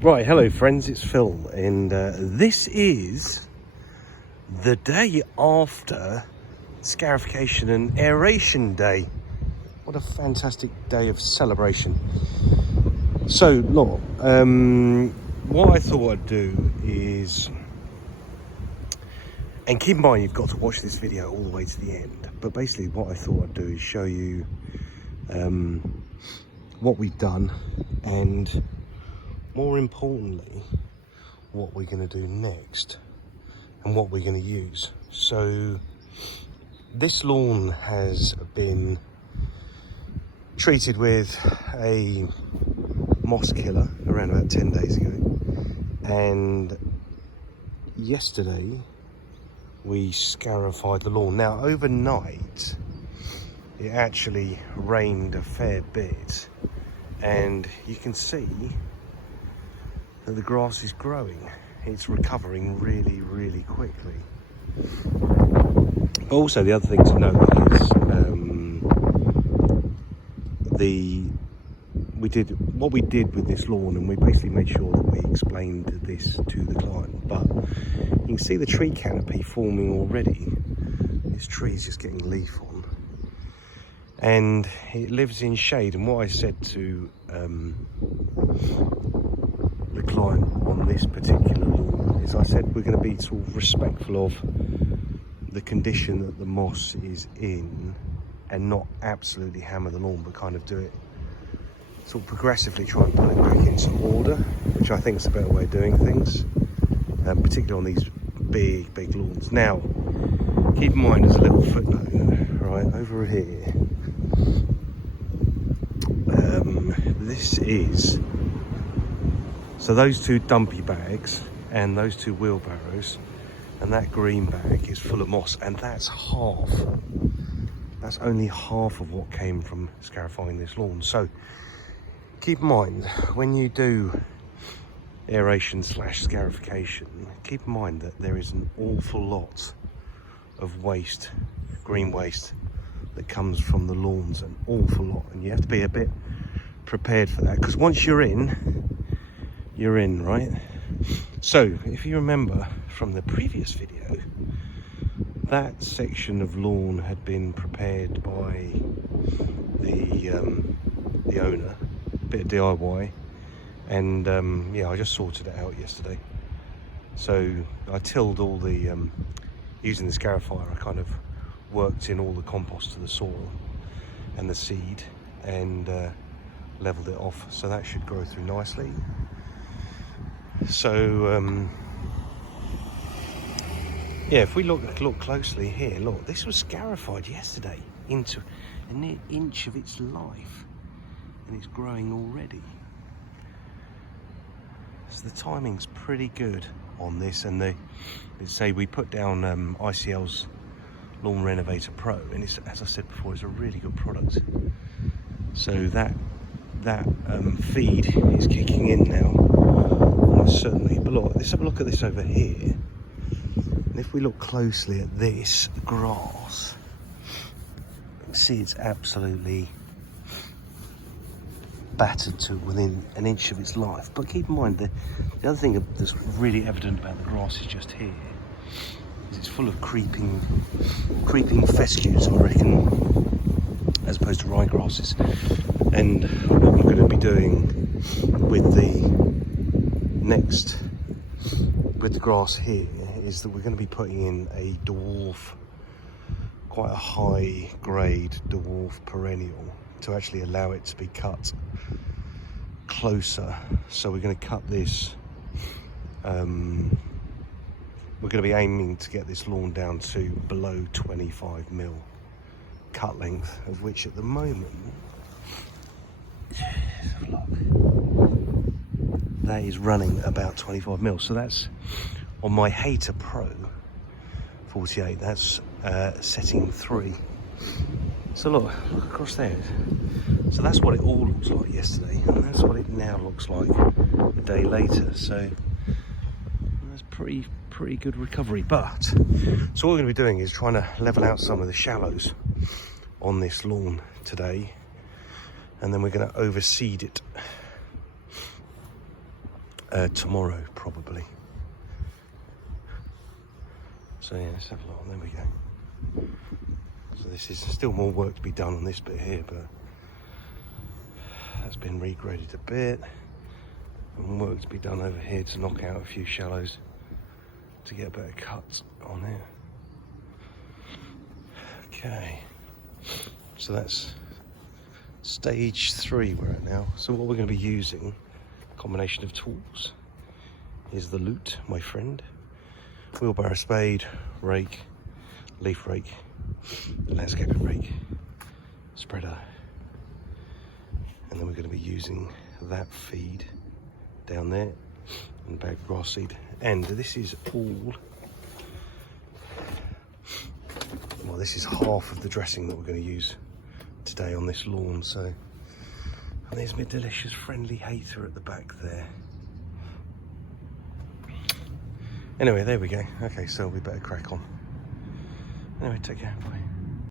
Right, hello friends, it's Phil, and this is the day after scarification and aeration day. What a fantastic day of celebration. So, look, what I thought I'd do is, and keep in mind you've got to watch this video all the way to the end, but basically what I thought I'd do is show you what we've done, and more importantly, what we're going to do next and what we're going to use. So this lawn has been treated with a moss killer around about 10 days ago, and yesterday we scarified the lawn. Now overnight it actually rained a fair bit, and you can see that the grass is growing. It's recovering really quickly. But also the other thing to note is what we did with this lawn, and we basically made sure that we explained this to the client. But you can see the tree canopy forming already. This tree is just getting leaf on, and it lives in shade. And what I said to the client on this particular lawn is, I said we're going to be sort of respectful of the condition that the moss is in, and not absolutely hammer the lawn, but kind of do it sort of progressively, try and put it back into order, which I think is a better way of doing things, particularly on these big lawns. Now keep in mind, as a little footnote, right over here, this is, so those two dumpy bags and those two wheelbarrows and that green bag is full of moss, and that's only half of what came from scarifying this lawn. So keep in mind, when you do aeration / scarification, keep in mind that there is an awful lot of waste, green waste, that comes from the lawns, an awful lot, and you have to be a bit prepared for that, because once you're in, right? So if you remember from the previous video, that section of lawn had been prepared by the owner, a bit of DIY, and yeah, I just sorted it out yesterday. So I tilled all the using the scarifier. I kind of worked in all the compost to the soil and the seed, and leveled it off, so that should grow through nicely. So yeah, if we look closely here, look, this was scarified yesterday into an inch of its life, and it's growing already. So the timing's pretty good on this, and let's say we put down ICL's Lawn Renovator Pro, and it's, as I said before, it's a really good product. So that feed is kicking in now, almost certainly. But look, let's have a look at this over here. And if we look closely at this grass, you can see it's absolutely battered to within an inch of its life. But keep in mind, the other thing that's really evident about the grass is just here, is it's full of creeping fescues, I reckon, as opposed to ryegrasses. And what I'm going to be doing with the grass here is that we're going to be putting in a dwarf, quite a high grade dwarf perennial, to actually allow it to be cut closer. So we're going to cut this, we're going to be aiming to get this lawn down to below 25mm cut length, of which at the moment, that is running about 25mm. So that's on my Hater Pro 48, that's setting 3. So look across there. So that's what it all looks like yesterday, and that's what it now looks like a day later. So that's pretty good recovery. But so what we're going to be doing is trying to level out some of the shallows on this lawn today, and then we're going to overseed it tomorrow probably. So yeah, let's have a look. There we go. So this is still more work to be done on this bit here, but that's been regraded a bit, and work to be done over here to knock out a few shallows to get a better cut on it. Okay, so that's stage 3 we're at now. So what we're going to be using, a combination of tools, is the lute, my friend, wheelbarrow spade, rake, leaf rake, landscaping rake, spreader, and then we're going to be using that feed down there and bagged grass seed. And this is all, well, this is half of the dressing that we're going to use today on this lawn. So, and there's my delicious friendly hater at the back there. Anyway, there we go. Okay, so we better crack on. Anyway, take care. Bye.